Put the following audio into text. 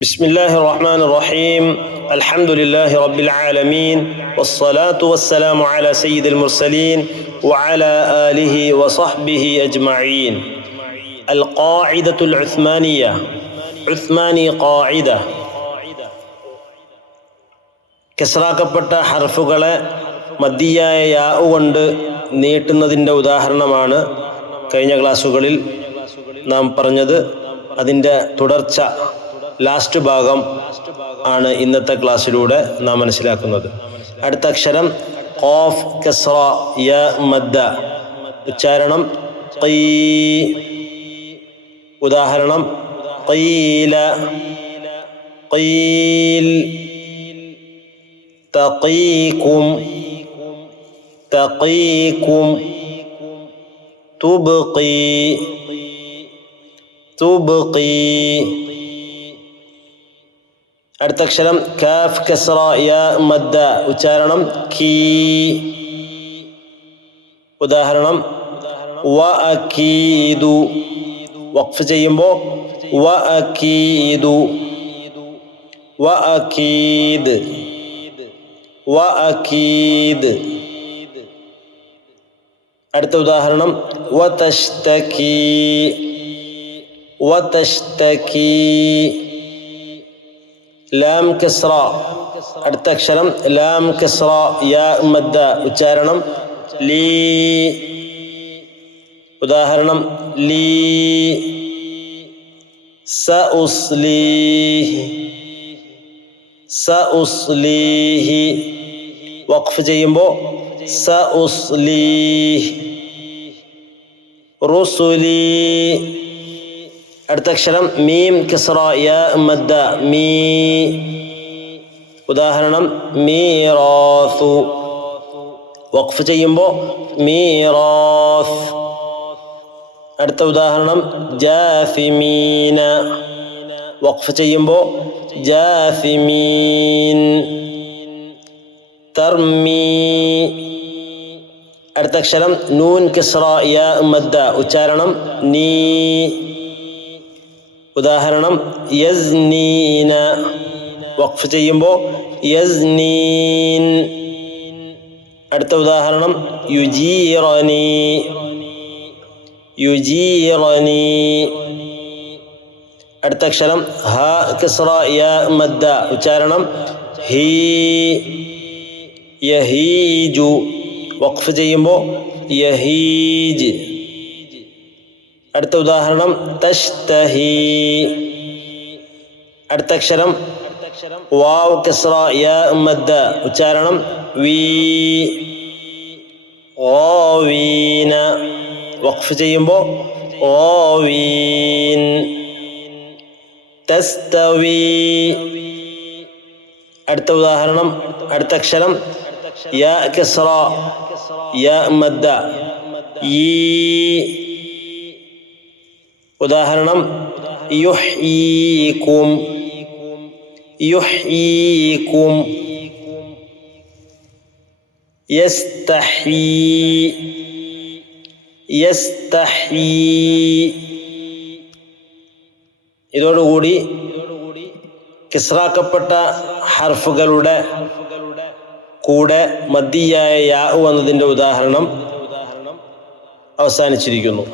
بسم الله الرحمن الرحيم الحمد لله رب العالمين والصلاة والسلام على سيد المرسلين وعلى آله وصحبه أجمعين القاعدة العثمانية عثماني قاعدة കെസ്റാക്കപ്പെട്ട ഹർഫുകളെ മദ്ദിയായ യാവ് കൊണ്ട് നീട്ടുന്നതിൻ്റെ ഉദാഹരണമാണ് കഴിഞ്ഞ ക്ലാസ്സുകളിൽ നാം പറഞ്ഞത് അതിൻ്റെ തുടർച്ച ലാസ്റ്റ് ഭാഗം ആണ് ഇന്നത്തെ ക്ലാസ്സിലൂടെ നാം മനസ്സിലാക്കുന്നത്. അടുത്ത അക്ഷരം ഖാഫ് കസ്റ യ മദ്ദ. ഉച്ചാരണം ഖീ. ഉദാഹരണം ഖീല. ഖീൽ. തഖീകും തഖീകും തുബ്ഖി. തുബ്ഖി. അടുത്ത അക്ഷരം കാഫ് കസ്റ യ മദ്ദ. ഉച്ചാരണം കീ. ഉദാഹരണം വ അക്കീദു വഖഫ് ചെയ്യുമ്പോൾ വ അക്കീദു വ അക്കീദ് വ അക്കീദ് അടുത്ത ഉദാഹരണം വ തഷ്തകീ വ തഷ്തകീ ലാം കസ്ര അടുത്ത അക്ഷരം ലാം കസ്ര യാ മദ്ദ. ഉച്ചാരണം ലീ. ഉദാഹരണം ലീ. സ ഉസ്ലീഹ് സ ഉസ്ലീഹി വഖഫ് ചെയ്യുമ്പോൾ സ ഉസ്ലീഹ് റുസുലി. അടുത്ത അക്ഷരം മീം കിസ്റ യ മദ്ദ മീ ഉദാഹരണം മീറാസു വഖഫ് ചെയ്യുമ്പോൾ മീറാസ് അടുത്ത ഉദാഹരണം ജാസിമീന വഖഫ് ചെയ്യുമ്പോൾ ജാസിമീൻ തർമീ അടുത്ത അക്ഷരം നൂൻ കിസ്റ യ മദ്ദ ഉച്ചാരണം നീ ഉദാഹരണം യസ്നീന. വഖഫ് ചെയ്യുമ്പോൾ യസ്നീൻ. അടുത്ത ഉദാഹരണം യുജീറനി. യുജീറനി. അടുത്ത അക്ഷരം ഹ കിസ്റ യ മദ്ദ. ഉച്ചാരണം ഹീ യഹീജു. വഖഫ് ചെയ്യുമ്പോൾ യഹീജ്. അടുത്ത ഉദാഹരണം തഷ്തഹി അടുത്ത അക്ഷരം വാവ് കിസ്റ യ മദ്ദ. ഉച്ചാരണം വി. ഓവീന. വഖഫ് ചെയ്യുമ്പോൾ ഓവീൻ. തസ്തവി. അടുത്ത ഉദാഹരണം അടുത്ത അക്ഷരം യ കിസ്റ യ മദ്ദ. ഈ. ഉദാഹരണം യുഹ്ഈക്കും യുഹ്ഈക്കും ഇതോടുകൂടി കിസ്റാക്കപ്പെട്ട ഹർഫുകളുടെ കൂടെ മദ്യയായ യാ വന്നതിന്റെ ഉദാഹരണം അവസാനിച്ചിരിക്കുന്നു.